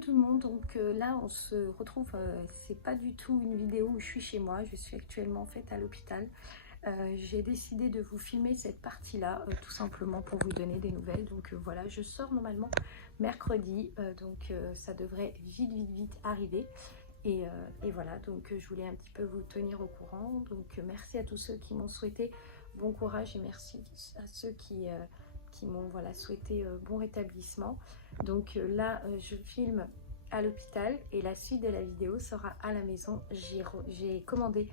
tout le monde, donc là on se retrouve, c'est pas du tout une vidéo où je suis chez moi, je suis actuellement en fait à l'hôpital. J'ai décidé de vous filmer cette partie-là, tout simplement pour vous donner des nouvelles. Donc voilà, je sors normalement mercredi, donc ça devrait vite arriver. Et voilà, donc je voulais un petit peu vous tenir au courant. Donc merci à tous ceux qui m'ont souhaité bon courage et merci à ceux qui m'ont voilà, souhaité bon rétablissement. Donc là, je filme à l'hôpital et la suite de la vidéo sera à la maison. J'ai commandé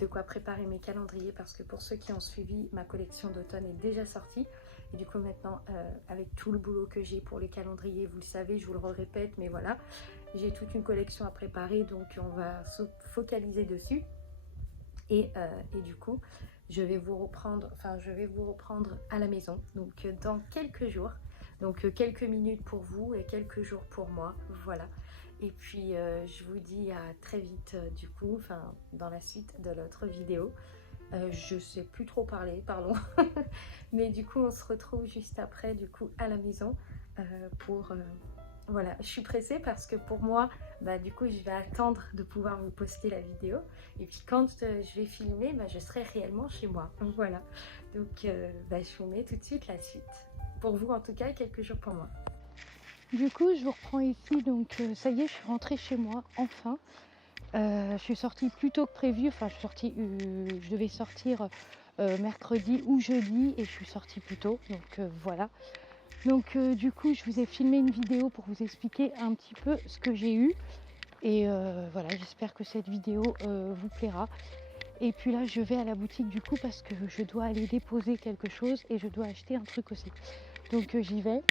de quoi préparer mes calendriers parce que pour ceux qui ont suivi, ma collection d'automne est déjà sortie. Et du coup maintenant, avec tout le boulot que j'ai pour les calendriers, vous le savez, je vous le répète, mais voilà, j'ai toute une collection à préparer, donc on va se focaliser dessus. Et du coup, je vais vous reprendre à la maison, donc dans quelques jours. Donc quelques minutes pour vous et quelques jours pour moi, voilà. Et puis je vous dis à très vite du coup, dans la suite de notre vidéo. Je sais plus trop parler, pardon. Mais du coup, on se retrouve juste après, du coup, à la maison pour... voilà, je suis pressée parce que pour moi, du coup, je vais attendre de pouvoir vous poster la vidéo. Et puis quand je vais filmer, je serai réellement chez moi. Voilà. Donc, je vous mets tout de suite la suite. Pour vous, en tout cas, quelques jours pour moi. Du coup, je vous reprends ici. Donc, ça y est, je suis rentrée chez moi, enfin. Je suis sortie plus tôt que prévu. Enfin, je devais sortir mercredi ou jeudi et je suis sortie plus tôt. Donc, voilà. Donc, du coup, je vous ai filmé une vidéo pour vous expliquer un petit peu ce que j'ai eu. Et voilà, j'espère que cette vidéo vous plaira. Et puis là, je vais à la boutique du coup parce que je dois aller déposer quelque chose et je dois acheter un truc aussi. Donc, j'y vais.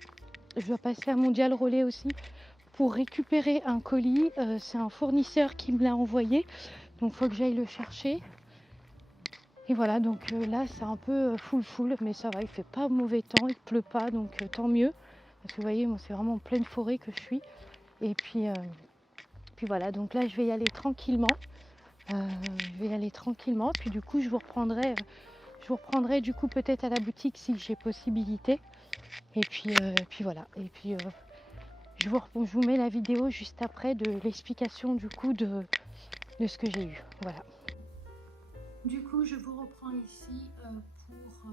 Je dois passer à Mondial Relais aussi pour récupérer un colis. C'est un fournisseur qui me l'a envoyé. Donc, il faut que j'aille le chercher. Et voilà, donc là, c'est un peu full, mais ça va, il fait pas mauvais temps, il pleut pas, donc tant mieux. Parce que vous voyez, moi, c'est vraiment en pleine forêt que je suis. Et puis voilà, donc là, je vais y aller tranquillement. Puis du coup, je vous reprendrai du coup peut-être à la boutique si j'ai possibilité. Et puis voilà. Et puis je vous mets la vidéo juste après de l'explication du coup de ce que j'ai eu. Voilà. Du coup, je vous reprends ici pour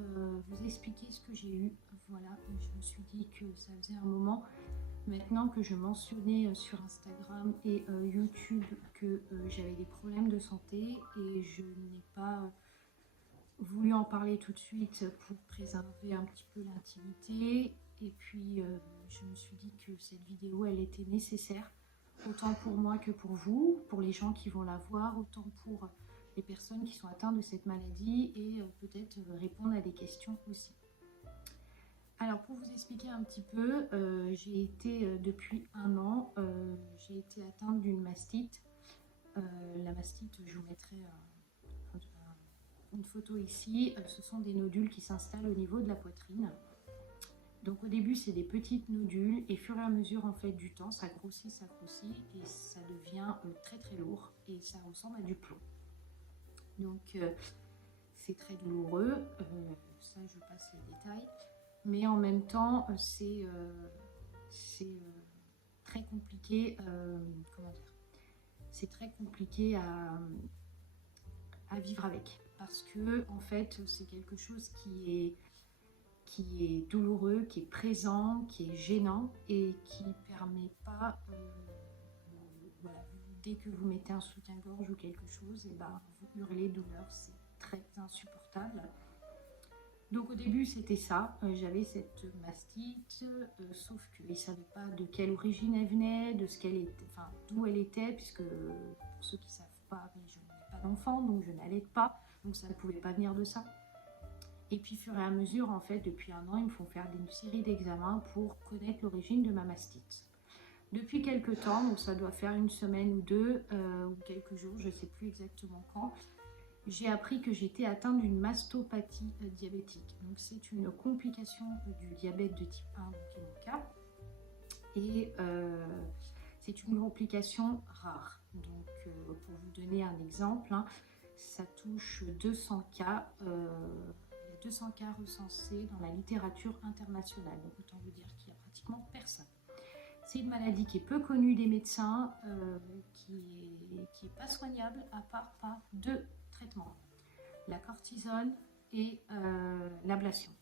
vous expliquer ce que j'ai eu. Voilà, je me suis dit que ça faisait un moment maintenant que je mentionnais sur Instagram et YouTube que j'avais des problèmes de santé et je n'ai pas voulu en parler tout de suite pour préserver un petit peu l'intimité. Et puis, je me suis dit que cette vidéo, elle était nécessaire, autant pour moi que pour vous, pour les gens qui vont la voir, autant pour les personnes qui sont atteintes de cette maladie et peut-être répondre à des questions aussi. Alors pour vous expliquer un petit peu, j'ai été depuis un an, j'ai été atteinte d'une mastite. La mastite, je vous mettrai une photo ici. Ce sont des nodules qui s'installent au niveau de la poitrine. Donc au début c'est des petites nodules et au fur et à mesure en fait du temps ça grossit et ça devient très lourd et ça ressemble à du plomb. Donc c'est très douloureux, ça je passe les détails. Mais en même temps, c'est très compliqué. Comment dire? C'est très compliqué à vivre avec parce que en fait, c'est quelque chose qui est douloureux, qui est présent, qui est gênant et qui permet pas. Voilà, dès que vous mettez un soutien-gorge ou quelque chose, et vous hurlez douleur, c'est très insupportable. Donc au début c'était ça, j'avais cette mastite, sauf qu'ils ne savaient pas de quelle origine elle venait, de ce qu'elle était, enfin d'où elle était, puisque pour ceux qui ne savent pas, mais je n'ai pas d'enfant, donc je n'allaite pas, donc ça ne pouvait pas venir de ça. Et puis au fur et à mesure, en fait, depuis un an, ils me font faire une série d'examens pour connaître l'origine de ma mastite. Depuis quelques temps, donc ça doit faire une semaine ou deux, ou quelques jours, je ne sais plus exactement quand, j'ai appris que j'étais atteinte d'une mastopathie diabétique. Donc c'est une complication du diabète de type 1, donc qui est mon cas. Et c'est une complication rare. Donc pour vous donner un exemple, ça touche 200 cas. Il y a 200 cas recensés dans la littérature internationale. Donc autant vous dire qu'il n'y a pratiquement personne. C'est une maladie qui est peu connue des médecins, qui est pas soignable à part par 2 traitements, la cortisone et l'ablation.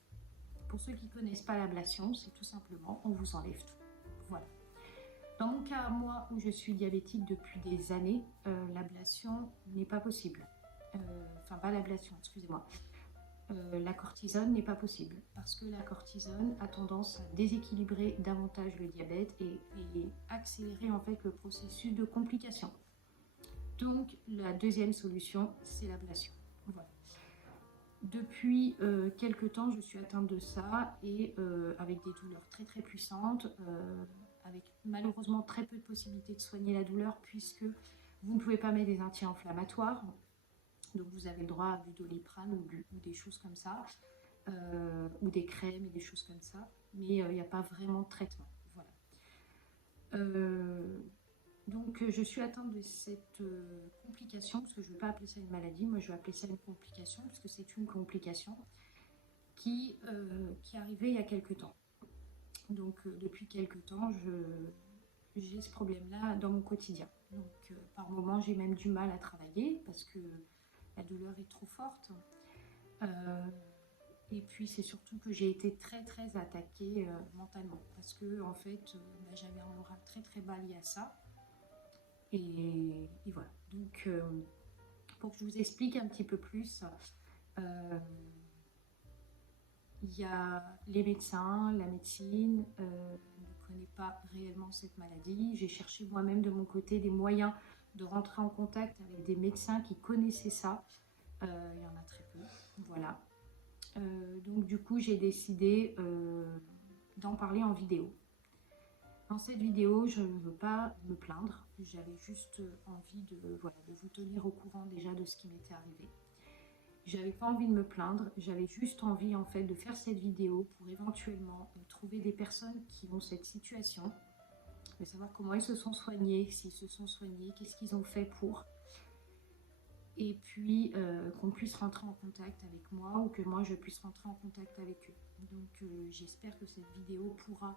Pour ceux qui ne connaissent pas l'ablation, c'est tout simplement on vous enlève tout. Voilà. Dans mon cas, moi, où je suis diabétique depuis des années, l'ablation n'est pas possible. Enfin, pas l'ablation, excusez-moi. La cortisone n'est pas possible parce que la cortisone a tendance à déséquilibrer davantage le diabète et accélérer en fait le processus de complication. Donc, la deuxième solution, c'est l'ablation. Voilà. Depuis quelques temps, je suis atteinte de ça et avec des douleurs très très puissantes, avec malheureusement très peu de possibilités de soigner la douleur puisque vous ne pouvez pas mettre des anti-inflammatoires. Donc vous avez le droit à du Doliprane ou des choses comme ça, ou des crèmes et des choses comme ça, mais il n'y a pas vraiment de traitement. Voilà. Donc je suis atteinte de cette complication, parce que je ne veux pas appeler ça une maladie, moi je vais appeler ça une complication, parce que c'est une complication qui est arrivée il y a quelques temps. Donc depuis quelques temps, j'ai ce problème-là dans mon quotidien. Donc par moments, j'ai même du mal à travailler parce que la douleur est trop forte. Et puis c'est surtout que j'ai été très très attaquée mentalement parce que en fait j'avais un moral très très bas lié à ça. Et voilà. Donc pour que je vous explique un petit peu plus, il y a les médecins, la médecine ne connaît pas réellement cette maladie. J'ai cherché moi-même de mon côté des moyens de rentrer en contact avec des médecins qui connaissaient ça. Il y en a très peu, voilà. Donc du coup, j'ai décidé d'en parler en vidéo. Dans cette vidéo, je ne veux pas me plaindre. J'avais juste envie de vous tenir au courant déjà de ce qui m'était arrivé. J'avais pas envie de me plaindre, j'avais juste envie en fait de faire cette vidéo pour éventuellement trouver des personnes qui ont cette situation, de savoir comment ils se sont soignés, s'ils se sont soignés, qu'est-ce qu'ils ont fait pour, et puis qu'on puisse rentrer en contact avec moi ou que moi je puisse rentrer en contact avec eux. Donc j'espère que cette vidéo pourra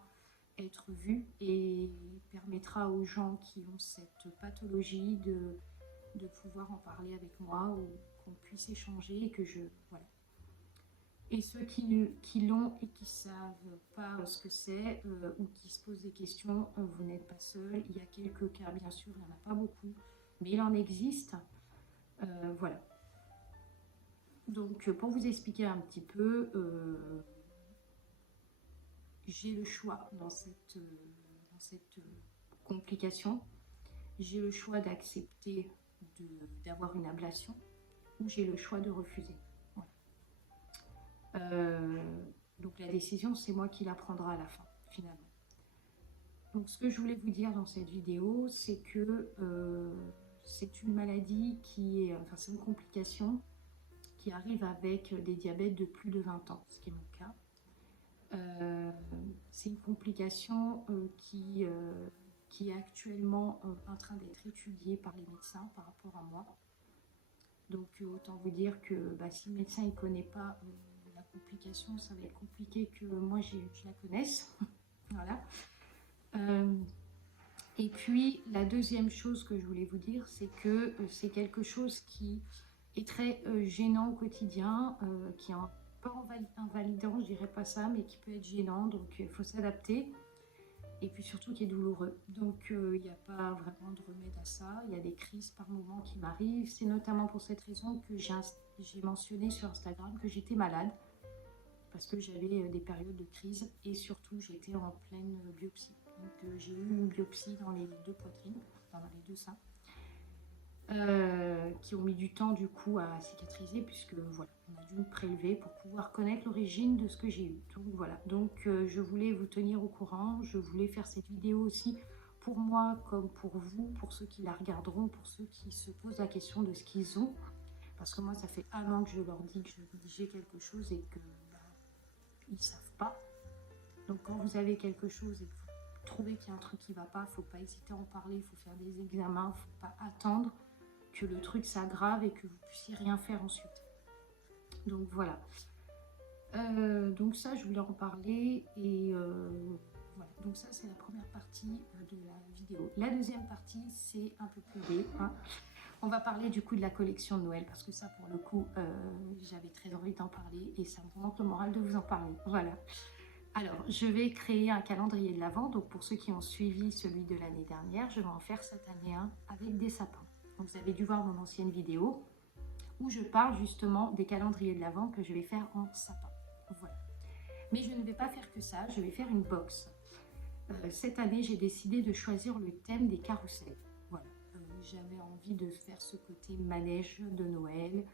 être vue et permettra aux gens qui ont cette pathologie de pouvoir en parler avec moi ou qu'on puisse échanger et que voilà. Et ceux qui l'ont et qui ne savent pas ce que c'est ou qui se posent des questions, vous n'êtes pas seul. Il y a quelques cas, bien sûr, il n'y en a pas beaucoup, mais il en existe. Voilà. Donc, pour vous expliquer un petit peu, j'ai le choix dans cette complication. J'ai le choix d'accepter d'avoir une ablation ou j'ai le choix de refuser. Voilà. Donc la décision, c'est moi qui la prendrai à la fin, finalement. Donc ce que je voulais vous dire dans cette vidéo, c'est que c'est une maladie c'est une complication qui arrive avec des diabètes de plus de 20 ans, ce qui est mon cas. C'est une complication qui est actuellement en train d'être étudiée par les médecins par rapport à moi. Donc autant vous dire que si le médecin ne connaît pas la complication, ça va être compliqué que moi je la connaisse. Voilà. Et puis la deuxième chose que je voulais vous dire, c'est que c'est quelque chose qui est très gênant au quotidien, qui est pas invalidant, je dirais pas ça, mais qui peut être gênant, donc il faut s'adapter. Et puis surtout qui est douloureux. Donc il n'y a pas vraiment de remède à ça. Il y a des crises par moments qui m'arrivent. C'est notamment pour cette raison que j'ai mentionné sur Instagram que j'étais malade. Parce que j'avais des périodes de crise et surtout j'étais en pleine biopsie. Donc j'ai eu une biopsie dans les 2 poitrines, dans les 2 seins. Qui ont mis du temps du coup à cicatriser puisque voilà, on a dû me prélever pour pouvoir connaître l'origine de ce que j'ai eu. Donc voilà, donc je voulais vous tenir au courant, je voulais faire cette vidéo aussi pour moi comme pour vous, pour ceux qui la regarderont, pour ceux qui se posent la question de ce qu'ils ont, parce que moi ça fait 1 an que je leur dis que j'ai quelque chose et que ils ne savent pas. Donc quand vous avez quelque chose et que vous trouvez qu'il y a un truc qui ne va pas, il ne faut pas hésiter à en parler, il faut faire des examens, il ne faut pas attendre que le truc s'aggrave et que vous puissiez rien faire ensuite. Donc voilà. Donc ça, je voulais en parler et Voilà, donc ça c'est la première partie de la vidéo. La deuxième partie, c'est un peu plus gai, hein. On va parler du coup de la collection de Noël, parce que ça pour le coup, j'avais très envie d'en parler et ça me remonte le moral de vous en parler. Voilà. Alors, je vais créer un calendrier de l'Avent. Donc, pour ceux qui ont suivi celui de l'année dernière, je vais en faire cette année un avec des sapins. Donc, vous avez dû voir mon ancienne vidéo où je parle justement des calendriers de l'Avent que je vais faire en sapin. Voilà. Mais je ne vais pas faire que ça, je vais faire une box. Cette année, j'ai décidé de choisir le thème des carrousels. Voilà. J'avais envie de faire ce côté manège de Noël,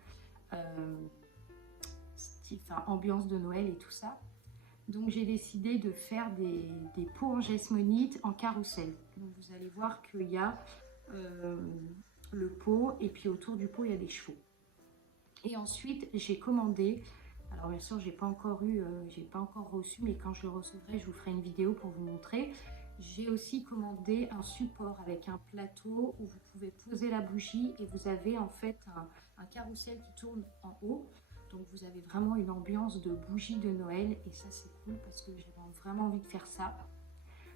ambiance de Noël et tout ça. Donc j'ai décidé de faire des pots en jasmonite en carrousel. Donc vous allez voir qu'il y a le pot et puis autour du pot il y a des chevaux. Et ensuite j'ai commandé, alors bien sûr j'ai pas encore reçu, mais quand je le recevrai je vous ferai une vidéo pour vous montrer. J'ai aussi commandé un support avec un plateau où vous pouvez poser la bougie et vous avez en fait un carrousel qui tourne en haut. Donc vous avez vraiment une ambiance de bougie de Noël et ça c'est cool parce que j'ai vraiment envie de faire ça.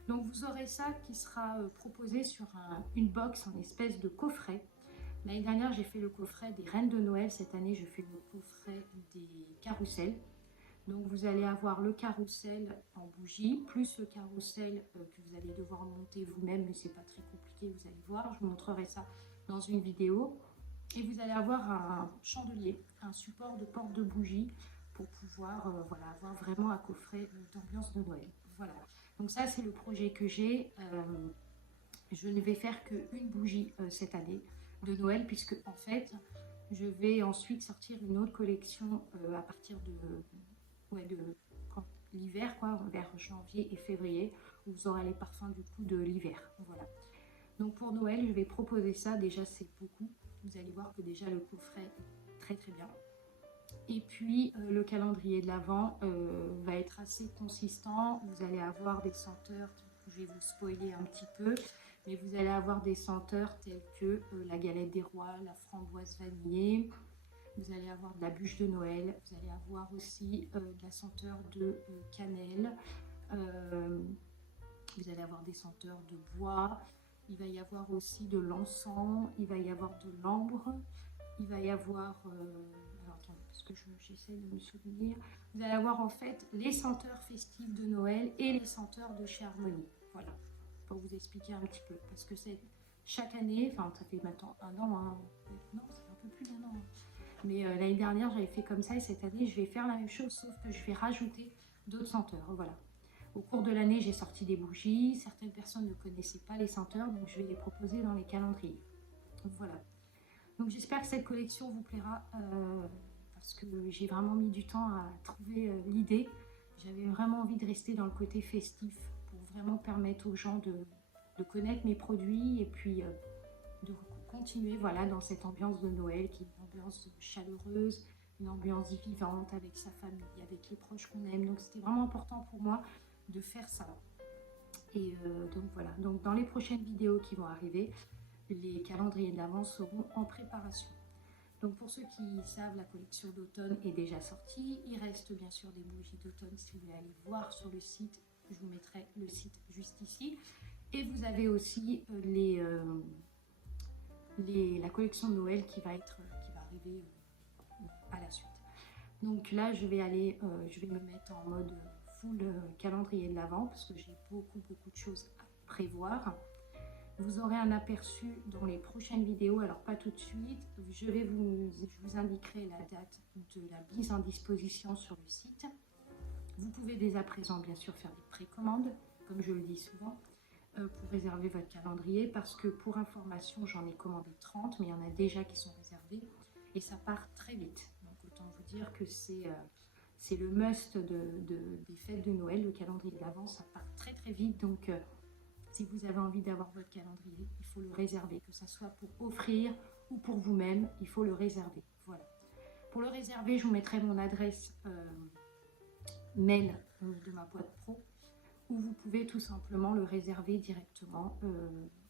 Donc vous aurez ça qui sera proposé sur une box en espèce de coffret. L'année dernière j'ai fait le coffret des reines de Noël, cette année je fais le coffret des carrousels. Donc vous allez avoir le carrousel en bougie, plus le carrousel que vous allez devoir monter vous-même, mais c'est pas très compliqué, vous allez voir, je vous montrerai ça dans une vidéo. Et vous allez avoir un chandelier, un support de porte de bougie pour pouvoir voilà, avoir vraiment un coffret d'ambiance de Noël. Voilà, donc ça c'est le projet que j'ai. Je ne vais faire qu'une bougie cette année de Noël puisque en fait je vais ensuite sortir une autre collection à partir de l'hiver, quoi, vers janvier et février, où vous aurez les parfums du coup de l'hiver. Voilà. Donc pour Noël, je vais proposer ça. Déjà, c'est beaucoup. Vous allez voir que déjà le coffret est très très bien. Et puis le calendrier de l'Avent va être assez consistant. Vous allez avoir des senteurs, je vais vous spoiler un petit peu, mais vous allez avoir des senteurs telles que la galette des rois, la framboise vanillée. Vous allez avoir de la bûche de Noël, vous allez avoir aussi de la senteur de cannelle, vous allez avoir des senteurs de bois, il va y avoir aussi de l'encens, il va y avoir de l'ambre, il va y avoir, alors attendez, parce que j'essaie de me souvenir, vous allez avoir en fait les senteurs festives de Noël et les senteurs de chez Harmonie. Voilà, pour vous expliquer un petit peu, parce que c'est chaque année, enfin ça fait maintenant un an, hein, non, c'est un peu plus d'un an, hein. Mais l'année dernière, j'avais fait comme ça et cette année, je vais faire la même chose, sauf que je vais rajouter d'autres senteurs. Voilà. Au cours de l'année, j'ai sorti des bougies. Certaines personnes ne connaissaient pas les senteurs, donc je vais les proposer dans les calendriers. Donc voilà. Donc j'espère que cette collection vous plaira parce que j'ai vraiment mis du temps à trouver l'idée. J'avais vraiment envie de rester dans le côté festif pour vraiment permettre aux gens de connaître mes produits et puis de continuer voilà, dans cette ambiance de Noël qui est une ambiance chaleureuse, une ambiance vivante avec sa famille, avec les proches qu'on aime. Donc c'était vraiment important pour moi de faire ça. Et donc voilà, donc dans les prochaines vidéos qui vont arriver, les calendriers de l'Avent seront en préparation. Donc pour ceux qui savent, la collection d'automne est déjà sortie. Il reste bien sûr des bougies d'automne. Si vous voulez aller voir sur le site, je vous mettrai le site juste ici. Et vous avez aussi la collection de Noël qui va arriver à la suite. Donc là, je vais me mettre en mode full calendrier de l'Avent parce que j'ai beaucoup de choses à prévoir. Vous aurez un aperçu dans les prochaines vidéos, alors pas tout de suite. Je vous indiquerai la date de la mise en disposition sur le site. Vous pouvez dès à présent bien sûr faire des précommandes, comme je le dis souvent, pour réserver votre calendrier parce que pour information, j'en ai commandé 30, mais il y en a déjà qui sont réservés et ça part très vite. Donc autant vous dire que c'est le must des fêtes de Noël, le calendrier de l'Avent, ça part très vite. Donc si vous avez envie d'avoir votre calendrier, il faut le réserver, que ce soit pour offrir ou pour vous-même, il faut le réserver. Voilà. Pour le réserver, je vous mettrai mon adresse mail de ma boîte pro, où vous pouvez tout simplement le réserver directement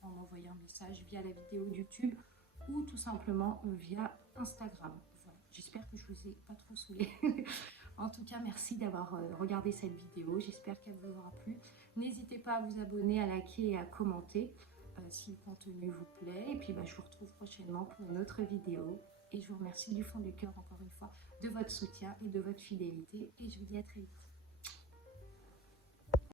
en m'envoyant un message via la vidéo YouTube ou tout simplement via Instagram. Voilà. J'espère que je vous ai pas trop saoulé En tout cas, merci d'avoir regardé cette vidéo. J'espère qu'elle vous aura plu. N'hésitez pas à vous abonner, à liker et à commenter si le contenu vous plaît. Et puis, je vous retrouve prochainement pour une autre vidéo. Et je vous remercie du fond du cœur, encore une fois, de votre soutien et de votre fidélité. Et je vous dis à très vite.